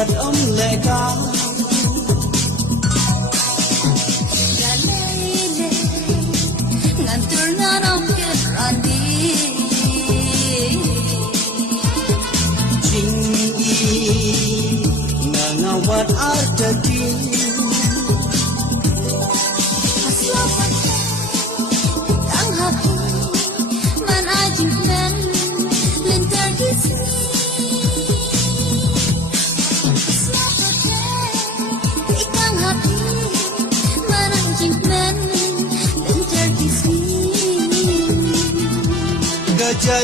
vật âm lệ cao ngawat artati ang happy man ajing nan lintar disni ikang happy man ajing nan lintar disni gajah